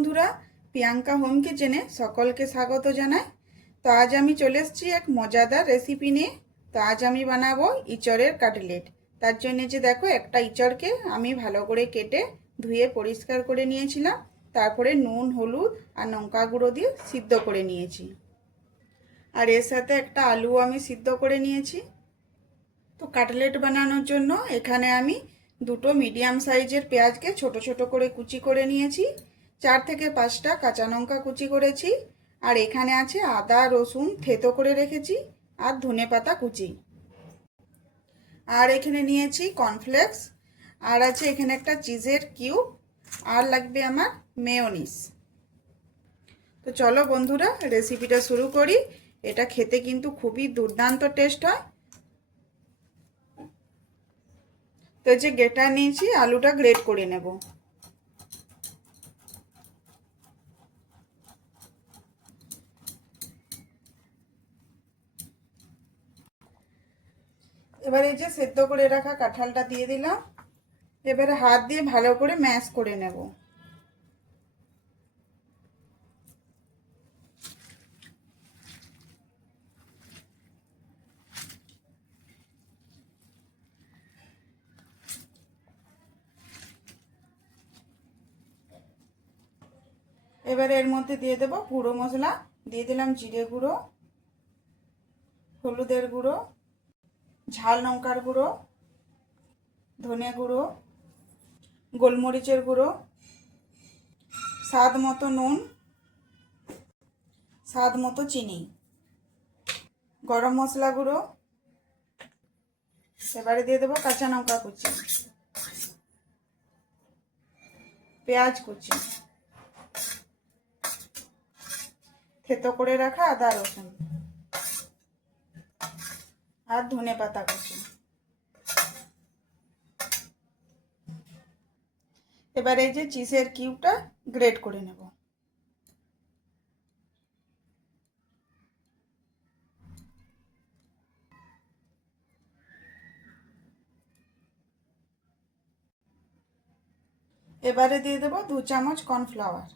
বন্ধুরা, প্রিয়াঙ্কা হোম কিচেনে সকলকে স্বাগত জানাই। তো আজ আমি চলে এসেছি এক মজাদার রেসিপি নিয়ে। তো আজ আমি বানাবো ইঁচড়ের কাটলেট। তার জন্য যে দেখো, একটা ইঁচড়কে আমি ভালো করে কেটে ধুয়ে পরিষ্কার করে নিয়েছিলাম। তারপরে নুন, হলুদ আর লঙ্কা গুঁড়ো দিয়ে সিদ্ধ করে নিয়েছি। আর এর সাথে একটা আলু আমি সিদ্ধ করে নিয়েছি। তো কাটলেট বানানোর জন্য এখানে আমি দুটো মিডিয়াম সাইজের পেঁয়াজকে ছোট ছোট করে কুচি করে নিয়েছি। 4 থেকে 5টা কাঁচা লঙ্কা কুচি করেছি। আর এখানে আছে আদা রসুন থেতো করে রেখেছি, আর ধনেপাতা কুচি। আর এখানে নিয়েছি কর্নফ্লেক্স, আর আছে এখানে একটা চিজের কিউব, আর লাগবে আমার মেয়োনিজ। তো চলো বন্ধুরা, রেসিপিটা শুরু করি। এটা খেতে কিন্তু খুবই দুর্দান্ত টেস্ট হয়। তো যে গ্রেটার নিয়েছি, আলুটা গ্রেট করে নেব। এবার এই যে সেদ্ধ করে রাখা কাঁঠালটা দিয়ে দিলাম। এবারে হাত দিয়ে ভালো করে ম্যাশ করে নেব। এবারে এর মধ্যে দিয়ে দেব গুঁড়ো মশলা। দিয়ে দিলাম জিরে গুঁড়ো, হলুদের গুঁড়ো, ঝাল লঙ্কার গুঁড়ো, ধনে গুঁড়ো, গোলমরিচের গুঁড়ো, স্বাদ মতো নুন, স্বাদ মতো চিনি, গরম মশলা গুঁড়ো। এবারে দিয়ে দেবো কাঁচা লঙ্কা কুচি, পেঁয়াজ কুচি, থেতো করে রাখা আদা রসুন, আর ধনেপাতা কুচি। এবার এই যে চিজের কিউবটা গ্রেট করে নেব। এবারে দিয়ে দেবো 2 চামচ কর্নফ্লাওয়ার।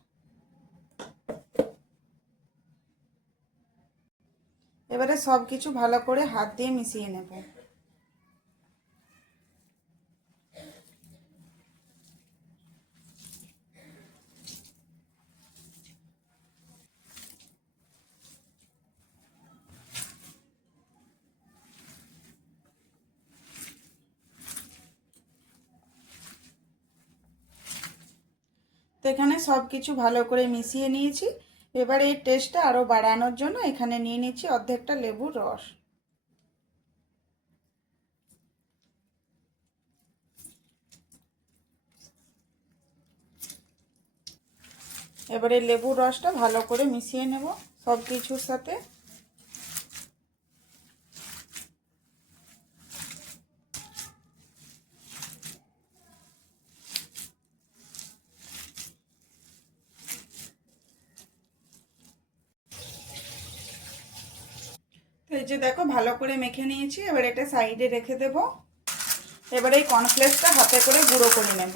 এবারে সব কিছু ভালো করে হাত দিয়ে মিশিয়ে নেব। তো এখানে সব কিছু ভালো করে মিশিয়ে নিয়েছি। এবার এই টেস্টটা আরও বাড়ানোর জন্য এখানে নিয়ে নিচ্ছি অর্ধেকটা লেবুর রস। এবারে লেবুর রসটা ভালো করে মিশিয়ে নেব সব কিছুর সাথে। তো এই যে দেখো, ভালো করে মেখে নিয়েছি। এবার এটা সাইডে রেখে দেব। এবারে এই কর্নফ্লেক্সটা হাতে করে গুঁড়ো করে নেব।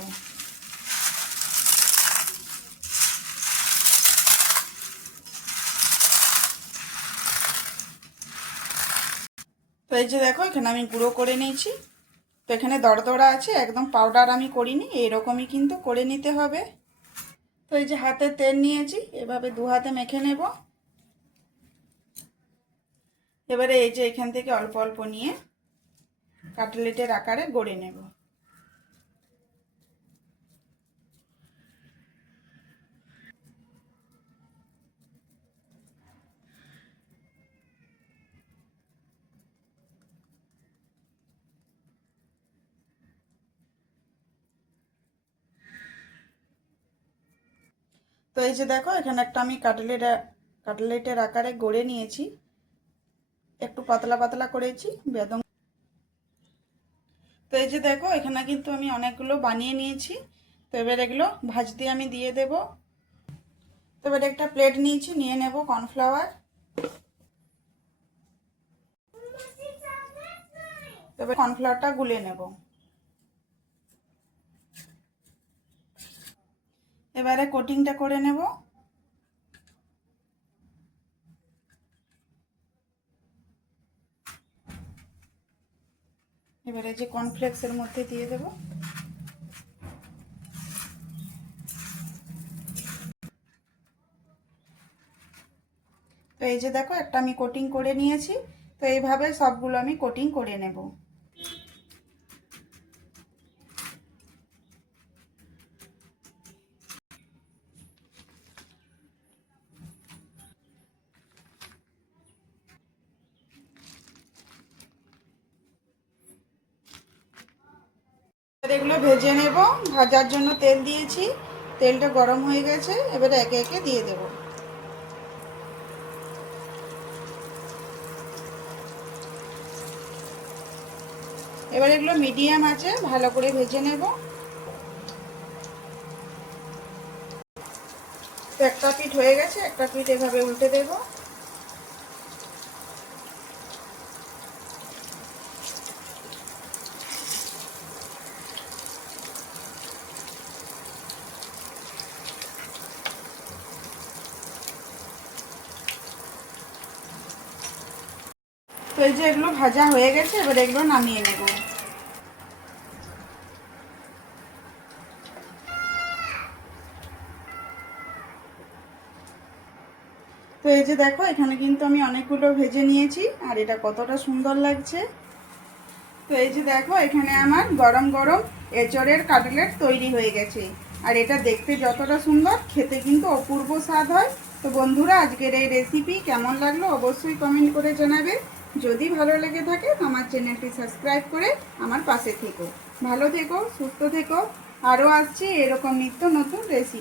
তো এই যে দেখো, এখানে আমি গুঁড়ো করে নিয়েছি। তো এখানে দরদরা আছে, একদম পাউডার আমি করিনি, এইরকমই কিন্তু করে নিতে হবে। তো এই যে হাতে তেল নিয়েছি, এভাবে 2 হাতে মেখে নেব। এবারে এই যে এখান থেকে অল্প অল্প নিয়ে কাটলেটের আকারে গড়ে নেব। তো এই যে দেখো, এখানে একটা আমি কাটলেটের আকারে গড়ে নিয়েছি। একটু পাতলা পাতলা করেছি বেদম। তো এই যে দেখো, এখানে কিন্তু আমি অনেকগুলো বানিয়ে নিয়েছি। তো এবার এগুলো ভাজতে আমি দিয়ে দেব। তো এবার একটা প্লেট নিয়েছি, নিয়ে নেব কর্নফ্লাওয়ার। এবার কর্নফ্লাওয়ারটা গুলে নেব। এবারে কোটিংটা করে নেব। এবারে যে কর্নফ্লেক্সের মধ্যে দিয়ে দেব। তো এই যে দেখো একটা আমি কোটিং করে নিয়েছি। তো এইভাবে সবগুলো আমি কোটিং করে নেব। এগুলো ভেজে নেব। ভাজার জন্য তেল দিয়েছি, তেলটা গরম হয়ে গেছে, এবারে একে একে দিয়ে দেব। এবার এগুলো মিডিয়াম আছে ভালো করে ভেজে নেব। তো একটা পিঠ হয়ে গেছে, একটা পিঠ এভাবে উল্টে দেব। তো এই যে এগুলো ভাজা হয়ে গেছে, এবার এগুলো নামিয়ে নেব। তো এই যে দেখো এখানে কিন্তু আমি অনেকগুলো ভেজে নিয়েছি, আর এটা কতটা সুন্দর লাগছে। তো এই যে দেখো এখানে আমার গরম গরম এঁচড়ের কাটলেট তৈরি হয়ে গেছে। আর এটা দেখতে যতটা সুন্দর, খেতে কিন্তু অপূর্ব স্বাদ হয়। তো বন্ধুরা, আজকের এই রেসিপি কেমন লাগলো অবশ্যই কমেন্ট করে জানাবে। যদি ভালো লেগে থাকে আমার চ্যানেলটি সাবস্ক্রাইব করে আমার পাশে থেকো। ভালো থেকো, সুস্থ থেকো। আরও আসছে এরকম নিত্য নতুন রেসিপি।